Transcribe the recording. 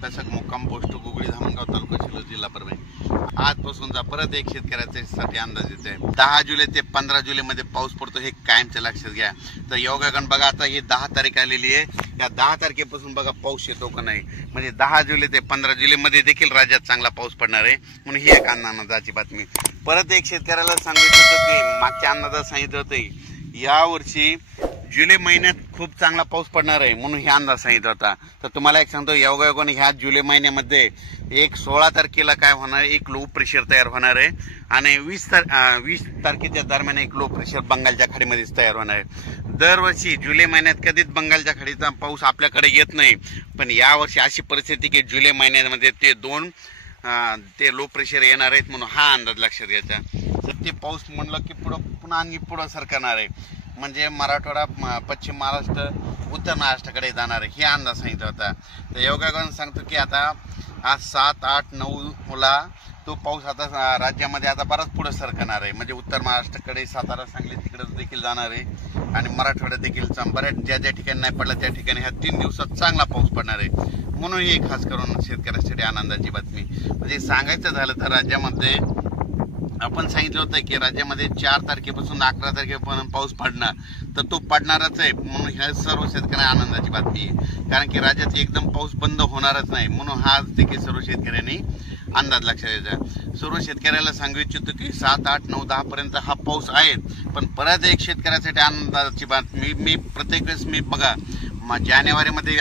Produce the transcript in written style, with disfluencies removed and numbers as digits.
बेसक मुक्काम पोस्ट गुगळी धामणगाव तालुका शिरूर जिल्हा परभणी. आजपासूनचा परत एक शेतकऱ्यासाठी अंदाज येत आहे. 10 जुलै ते 15 जुलै मध्ये पाऊस पडतो हे कायमच्या लक्षात घ्या. तर योगागण बघा, आता ही 10 तारीख आलेली आहे. या 10 तारखेपासून बघा पाऊस येतो का नाही. म्हणजे 10 जुलै ते 15 जुलै मध्ये देखील राज्यात चांगला पाऊस पडणार आहे. म्हणून ही एक अंदाजाची बातमी. परत एक शेतकऱ्याला सांगितलं होतं की मागच्या अंदाजात सांगितलं होतं यावर्षी जुलै महिन्यात खूप चांगला पाऊस पडणार आहे म्हणून हे अंदाज सांगितला होता. तर तुम्हाला एक सांगतो, योगायोगाने ह्या जुलै महिन्यामध्ये 16 तारखेला काय होणार, एक लो प्रेशर तयार होणार आहे आणि 20 तारखेच्या दरम्यान एक लो प्रेशर बंगालच्या खाडीमध्ये तयार होणार आहे. दरवर्षी जुलै महिन्यात कधीच बंगालच्या खाडीचा पाऊस आपल्याकडे येत नाही, पण यावर्षी अशी परिस्थिती की जुलै महिन्यामध्ये ते लो प्रेशर येणार आहेत म्हणून हा अंदाज लक्षात घ्यायचा. तर ते पाऊस म्हणलं की पुन्हा आणि पुढं सरकणार आहे. म्हणजे मराठवाडा, पश्चिम महाराष्ट्र, उत्तर महाराष्ट्राकडे जाणार आहे हे अंदाज सांगितला होता. तर योगायोगाने सांगतो की आता आज 7, 8, 9ला तो पाऊस आता राज्यामध्ये आता बराच पुढे सरकणार आहे. म्हणजे उत्तर महाराष्ट्राकडे, सातारा, सांगली तिकडे देखील जाणार आहे आणि मराठवाड्यात देखील बऱ्याच ज्या ठिकाणी नाही पडला त्या ठिकाणी ह्या 3 दिवसात चांगला पाऊस पडणार आहे. म्हणून ही खास करून शेतकऱ्यासाठी आनंदाची बातमी. म्हणजे सांगायचं झालं तर राज्यामध्ये आपण सांगितलं होतं की राज्यामध्ये 4 तारखेपासून 11 तारखेपर्यंत पाऊस पडणार, तर तो पडणारच आहे. म्हणून ह्या सर्व शेतकऱ्यांना आनंदाची बातमी आहे. कारण की राज्यात एकदम पाऊस बंद होणारच नाही. म्हणून हा देखील सर्व शेतकऱ्यांनी अंदाज लक्षात द्यायचा. सर्व शेतकऱ्याला सांगू इच्छितो की 7, 8, 9, 10 पर्यंत हा पाऊस आहे. पण परत एक शेतकऱ्यासाठी आनंदाची बातमी, मी प्रत्येक वेळेस बघा जानेवारीमध्ये